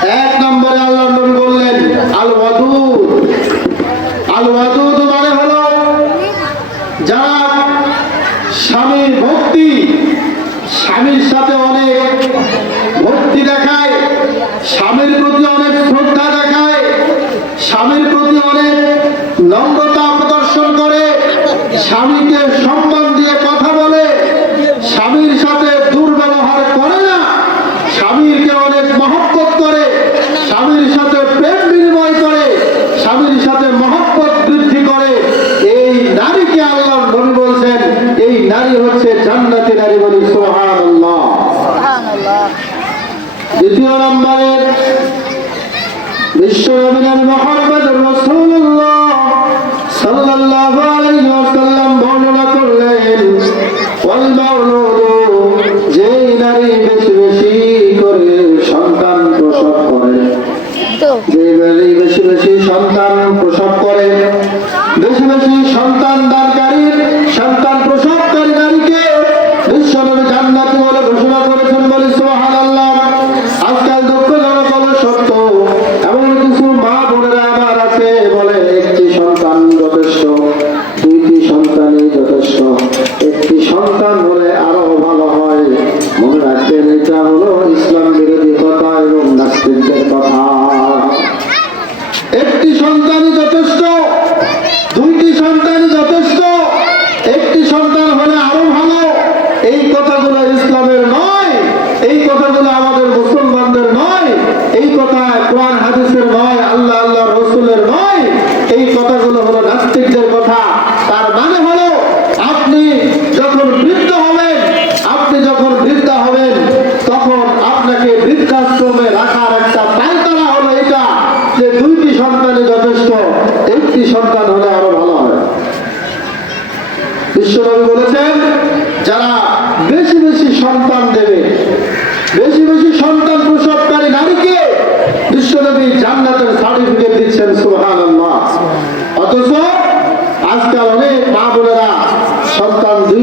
এক নম্বরে আল্লাহ নবী বললেন আল ওয়াদুদ আল ওয়াদুদ মানে হলো যারা স্বামীর ভক্তি, স্বামীর সাথে অনেক ভক্তি দেখায়, স্বামীর প্রতি অনেক শ্রদ্ধা দেখায়, স্বামীর প্রতি অনেক নম্রতা প্রদর্শন করে, স্বামীকে সম্মান দিয়ে কথা বলে, স্বামীর সাথে দুর্ব্যবহার করে না স্বামীকে অনেক মহব্বত করে স্বামীর সাথে প্রেম বিনিময় করে স্বামীর সাথে মহব্বত বৃদ্ধি করে এই নারীকে আল্লাহ নবী বলছেন এই নারী হচ্ছে জান্নাতি নারী বলি সোহান দ্বিতীয় নম্বরে বিশ্ব নবীন মোহাম্মদ রসুল্লাহ সাল্লাল্লাহু আলাইহি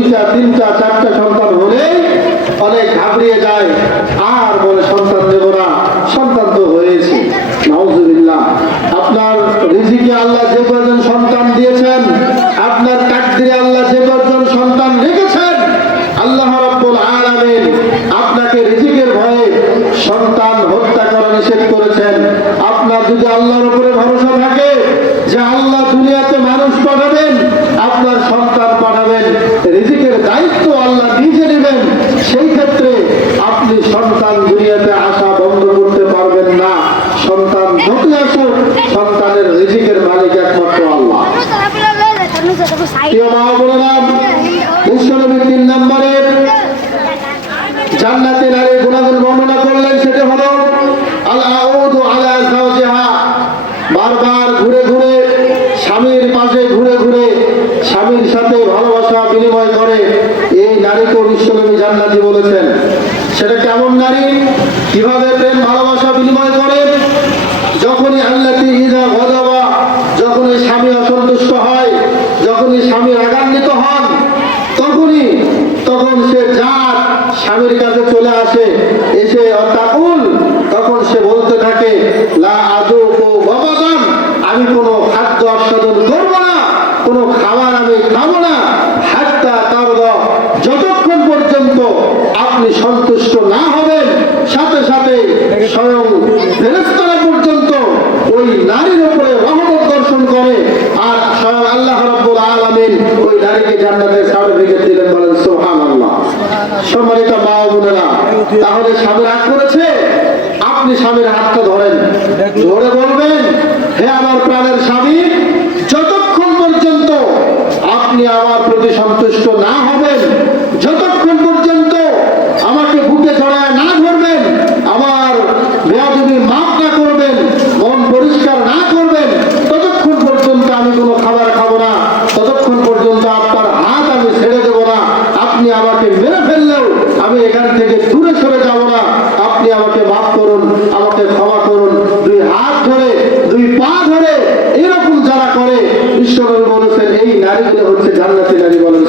দুইটা তিনটা চারটা সন্তান হলে অনেক ঘাবড়িয়ে যায়। আর বলে স্বামীর পাশে ঘুরে ঘুরে স্বামীর সাথে ভালোবাসা বিনিময় করে এই নারীকে বিশ্বনবী জান্নাতি বলেছেন। সেটা কেমন নারী? কীভাবে প্রেম ভালোবাসা বিনিময় করে যখনই আল্লাতি ইদা গদাবা যখনই স্বামী অসন্তুষ্ট হয় যখনই স্বামী রাগান্বিত হন তখনই তখন সে যার স্বামীর কাছে চলে আসে, এসে অতাকুল তখন সে বলতে থাকে, লা গবাদান আমি কোনো খাদ্য আস্বাদন করব না, কোনো খাবার আমি না তারদ, যতক্ষণ পর্যন্ত আপনি সন্তুষ্ট না হবেন, সাথে সাথে স্বয়ং ফেরেশতারা পর্যন্ত ওই নারীর উপরে রহমত দর্শন করে, আর স্বয়ং আল্লাহ রাব্বুল আলামিন ওই নারীকে জান্নাতের সার্টিফিকেট দিলেন বলেন, সুবহানাল্লাহ। সম্মানিত ও তাহলে স্বামী রাগ করেছে? আপনি স্বামীর হাতটা ধরেন। ধরে বলবেন হে আমার প্রাণের নারীতে হচ্ছে জান্নাতি নারী বলেন